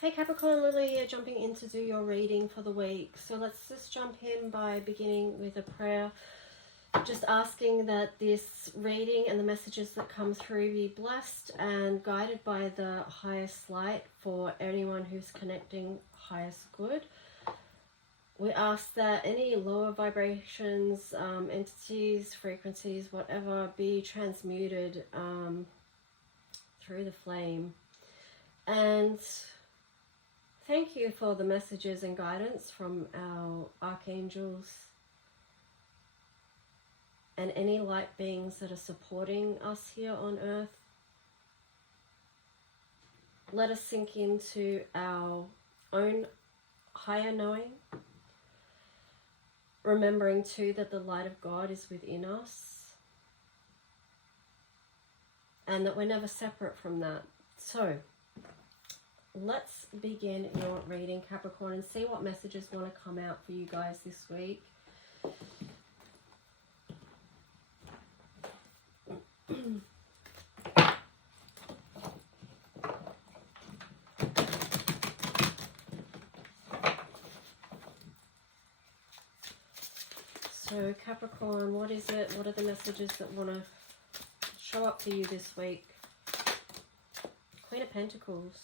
Hey Capricorn, Lily here, jumping in to do your reading for the week. So let's just jump in by beginning with a prayer. Just asking that this reading and the messages that come through be blessed and guided by the highest light for anyone who's connecting highest good. We ask that any lower vibrations, entities, frequencies, whatever, be transmuted through the flame. And thank you for the messages and guidance from our archangels and any light beings that are supporting us here on earth. Let us sink into our own higher knowing, remembering too that the light of God is within us and that we're never separate from that. So let's begin your reading, Capricorn, and see what messages want to come out for you guys this week. So Capricorn, what is it? What are the messages that want to show up for you this week? Queen of Pentacles.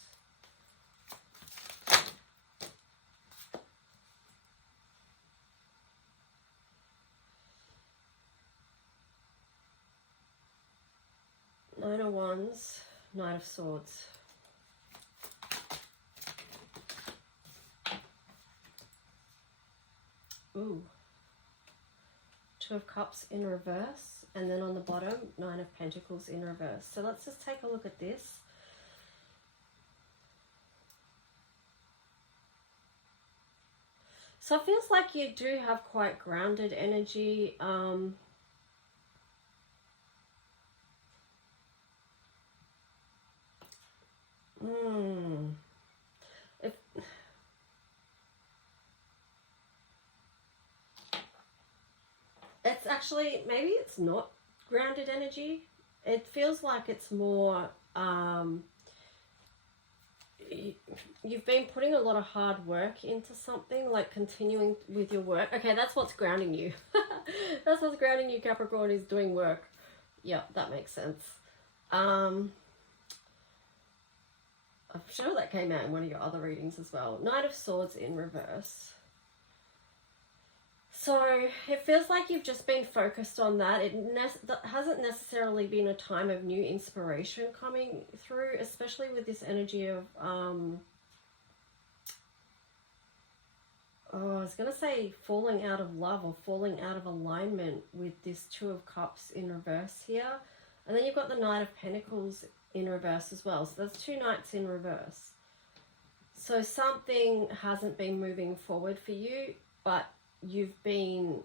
Nine of Wands, Knight of Swords. Ooh. Two of Cups in reverse, and then on the bottom, Nine of Pentacles in reverse. So let's just take a look at this. So it feels like you do have quite grounded energy. It's actually, maybe it's not grounded energy. It feels like it's more, you've been putting a lot of hard work into something, like continuing with your work. Okay, that's what's grounding you. That's what's grounding you, Capricorn, is doing work. Yeah, that makes sense. I'm sure that came out in one of your other readings as well. Knight of Swords in reverse. So it feels like you've just been focused on that. That hasn't necessarily been a time of new inspiration coming through, especially with this energy of, I was going to say falling out of love or falling out of alignment with this Two of Cups in reverse here. And then you've got the Knight of Pentacles in reverse as well. So there's two knights in reverse. So something hasn't been moving forward for you, but you've been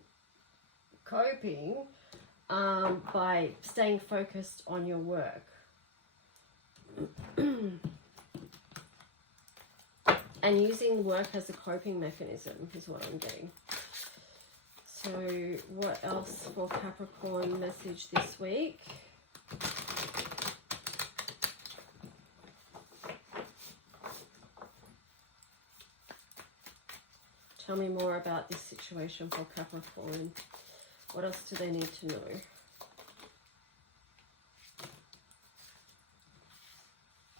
coping by staying focused on your work. And using work as a coping mechanism is what I'm getting. So what else for Capricorn message this week? Tell me more about this situation for Capricorn. What else do they need to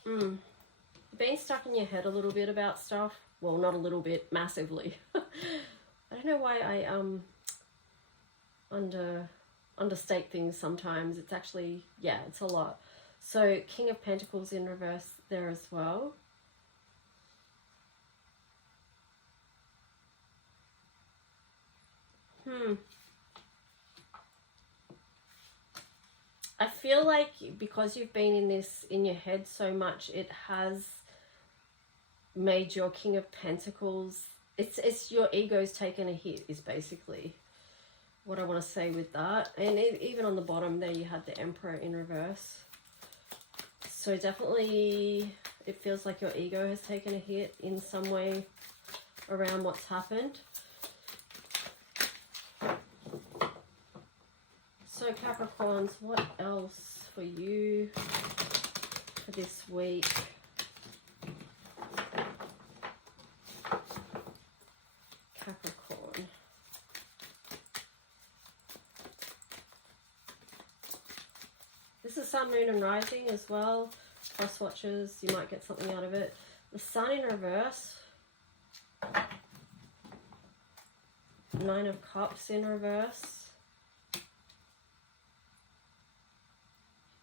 know? Being stuck in your head a little bit about stuff. Well, not a little bit, massively. I don't know why I understate things sometimes. It's actually, yeah, it's a lot. So King of Pentacles in reverse there as well. I feel like because you've been in this in your head so much, it has made your King of Pentacles, it's your ego's taken a hit, is basically what I want to say with that. And even on the bottom there, you had the Emperor in reverse. So definitely it feels like your ego has taken a hit in some way around what's happened. So Capricorns, what else for you for this week? Moon, and Rising as well. Cross watches, you might get something out of it. The Sun in reverse. 9 of Cups in reverse.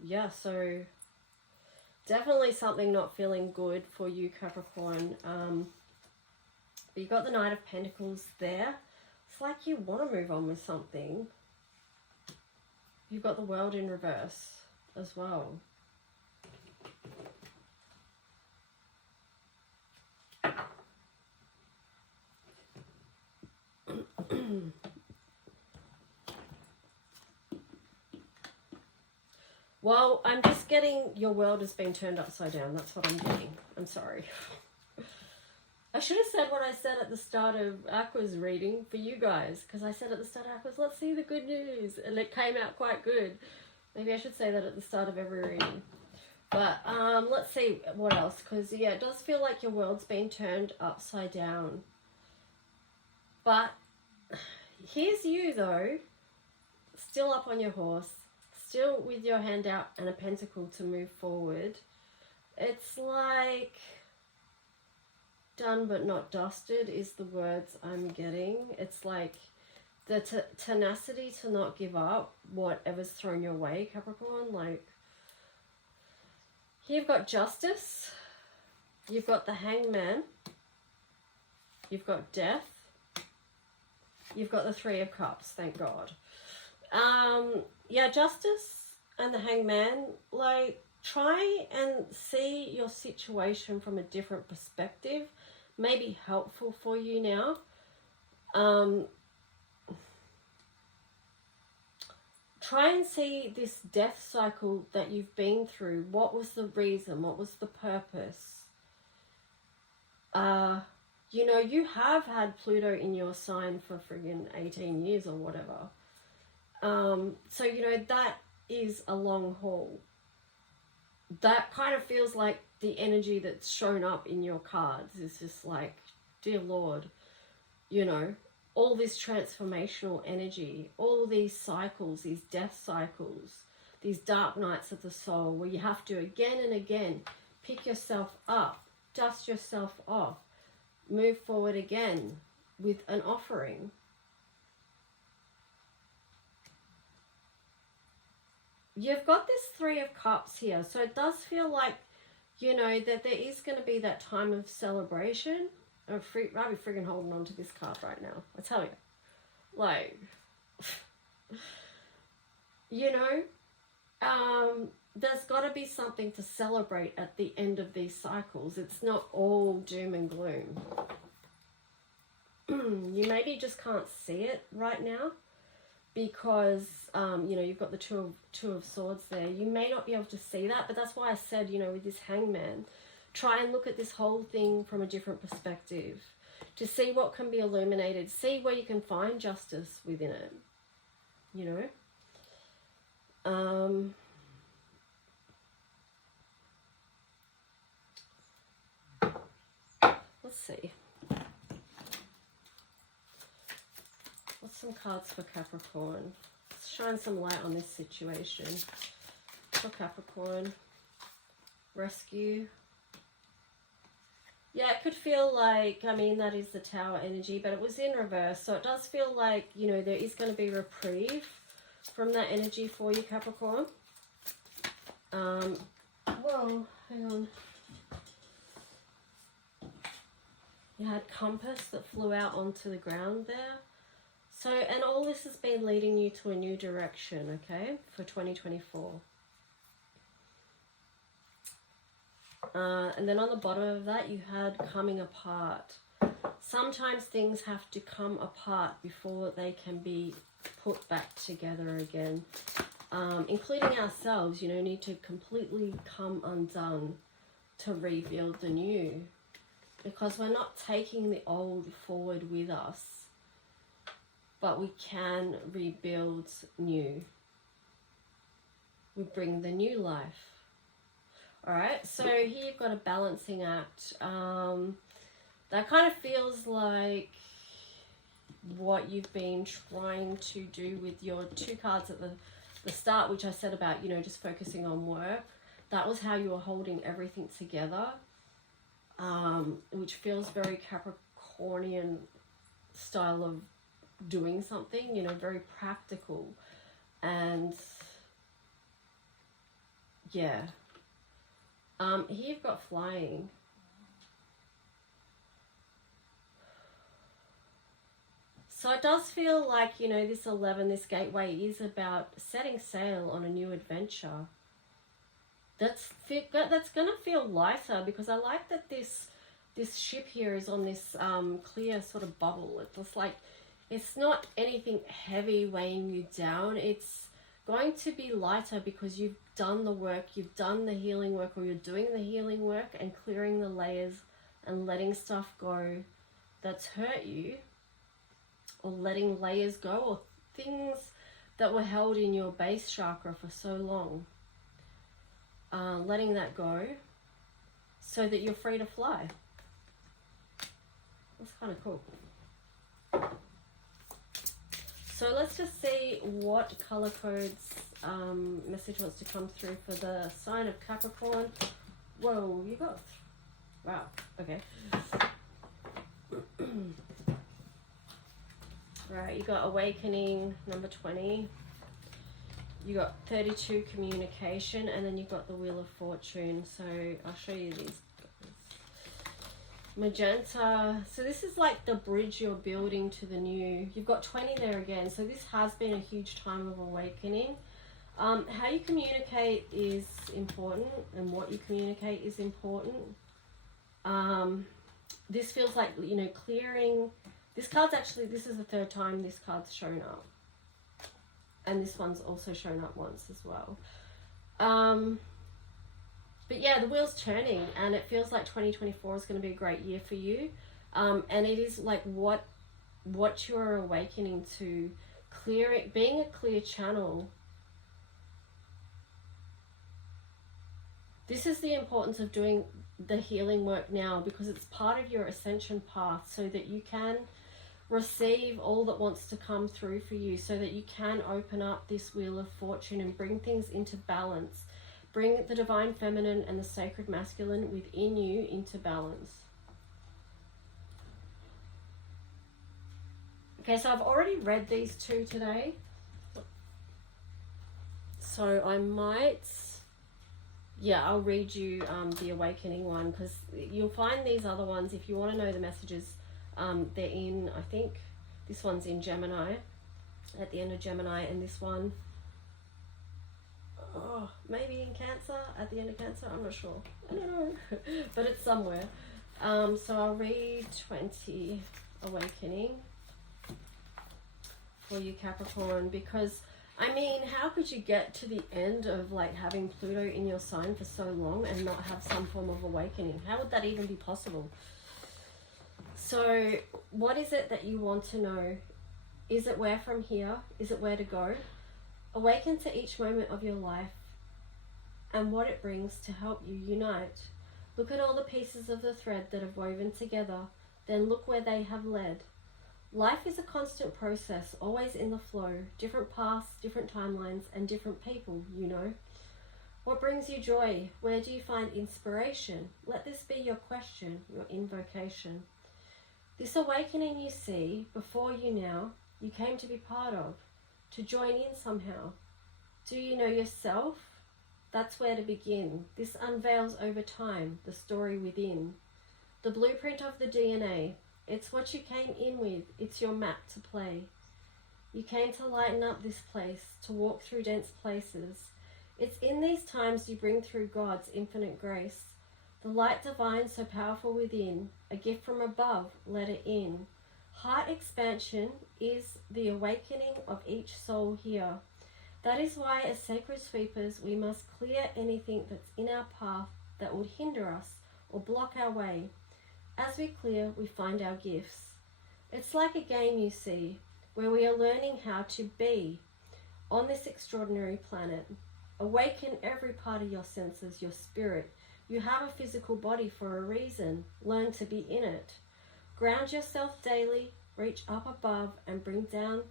Yeah, so definitely something not feeling good for you, Capricorn. But you got the Knight of Pentacles there. It's like you want to move on with something. You've got the World in reverse as well. Well, I'm just getting your world has been turned upside down. That's what I'm getting. I'm sorry. I should have said what I said at the start of Aqua's reading for you guys, because I said at the start of Aqua's, let's see the good news, and it came out quite good. Maybe I should say that at the start of every reading. But let's see what else, because yeah, it does feel like your world's been turned upside down. But here's you though, still up on your horse, still with your hand out and a pentacle to move forward. It's like done but not dusted is the words I'm getting. It's like the tenacity to not give up whatever's thrown your way, Capricorn. Like, here you've got Justice, you've got the Hangman, you've got Death, you've got the Three of Cups, thank God. Yeah, Justice and the Hangman, like, try and see your situation from a different perspective. May be helpful for you now. Try and see this death cycle that you've been through. What was the reason? What was the purpose? You know, you have had Pluto in your sign for friggin' 18 years or whatever. So, you know, that is a long haul. That kind of feels like the energy that's shown up in your cards is just like, dear Lord, you know, all this transformational energy, all these cycles, these death cycles, these dark nights of the soul where you have to again and again pick yourself up, dust yourself off, move forward again with an offering. You've got this Three of Cups here, so it does feel like, you know, that there is going to be that time of celebration. I'd be friggin' holding on to this card right now, I tell you. Like, you know, there's got to be something to celebrate at the end of these cycles. It's not all doom and gloom. You maybe just can't see it right now because, you know, you've got the two of Swords there. You may not be able to see that, but that's why I said, you know, with this Hangman, try and look at this whole thing from a different perspective to see what can be illuminated, see where you can find justice within it, you know. Let's see. What's some cards for Capricorn? Let's shine some light on this situation. For Capricorn. Rescue. Yeah, it could feel like, I mean, that is the Tower energy, but it was in reverse. So it does feel like, you know, there is going to be reprieve from that energy for you, Capricorn. Whoa, hang on. You had Compass that flew out onto the ground there. So, and all this has been leading you to a new direction, okay, for 2024. And then on the bottom of that, you had coming apart. Sometimes things have to come apart before they can be put back together again. Including ourselves, you know, need to completely come undone to rebuild the new. Because we're not taking the old forward with us, but we can rebuild new. We bring the new life. Alright, so here you've got a balancing act. That kind of feels like what you've been trying to do with your two cards at the the start, which I said about, you know, just focusing on work, that was how you were holding everything together, which feels very Capricornian style of doing something, you know, very practical. And yeah, here you've got flying. So it does feel like, you know, this 11, this gateway is about setting sail on a new adventure. That's going to feel lighter, because I like that this ship here is on this clear sort of bubble. It's just like, it's not anything heavy weighing you down. It's going to be lighter because you've done the work, you've done the healing work, or you're doing the healing work and clearing the layers and letting stuff go that's hurt you, or letting layers go, or things that were held in your base chakra for so long. Letting that go so that you're free to fly. That's kind of cool. So let's just see what color codes message wants to come through for the sign of Capricorn. Whoa, you got... Wow, okay. Right, you got Awakening, number 20. You got 32, Communication, and then you got the Wheel of Fortune. So I'll show you these. Magenta. So this is like the bridge you're building to the new. You've got 20 there again. So this has been a huge time of awakening. How you communicate is important, and what you communicate is important. This feels like, you know, clearing. This card's actually, this is the third time this card's shown up. And this one's also shown up once as well. But yeah, the wheel's turning, and it feels like 2024 is going to be a great year for you. And it is like what you're awakening to, clearing, being a clear channel. This is the importance of doing the healing work now, because it's part of your ascension path, so that you can receive all that wants to come through for you, so that you can open up this Wheel of Fortune and bring things into balance. Bring the divine feminine and the sacred masculine within you into balance. Okay, so I've already read these two today. So I might... Yeah, I'll read you the Awakening one, because you'll find these other ones, if you want to know the messages, they're in, I think, this one's in Gemini, at the end of Gemini, and this one, maybe in Cancer, at the end of Cancer, I'm not sure, I don't know, but it's somewhere. So I'll read 20 Awakening for you, Capricorn, because I mean, how could you get to the end of like having Pluto in your sign for so long and not have some form of awakening? How would that even be possible? So what is it that you want to know? Is it where from here? Is it where to go? Awaken to each moment of your life and what it brings to help you unite. Look at all the pieces of the thread that have woven together, then look where they have led. Life is a constant process, always in the flow, different paths, different timelines, and different people, you know. What brings you joy? Where do you find inspiration? Let this be your question, your invocation. This awakening you see before you now, you came to be part of, to join in somehow. Do you know yourself? That's where to begin. This unveils over time the story within. The blueprint of the DNA. It's what you came in with. It's your map to play. You came to lighten up this place, to walk through dense places. It's in these times you bring through God's infinite grace. The light divine so powerful within, a gift from above, let it in. Heart expansion is the awakening of each soul here. That is why as sacred sweepers we must clear anything that's in our path that would hinder us or block our way. As we clear, we find our gifts. It's like a game, you see, where we are learning how to be on this extraordinary planet. Awaken every part of your senses, your spirit. You have a physical body for a reason. Learn to be in it. Ground yourself daily, reach up above and bring down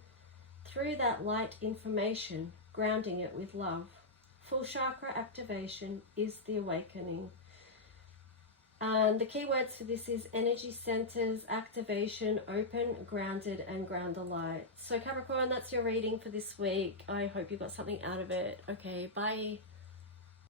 through that light information. grounding it with love. Full chakra activation is the awakening. And the key words for this is energy centers, activation, open, grounded, and ground light. So Capricorn, that's your reading for this week. I hope you got something out of it. Okay, bye.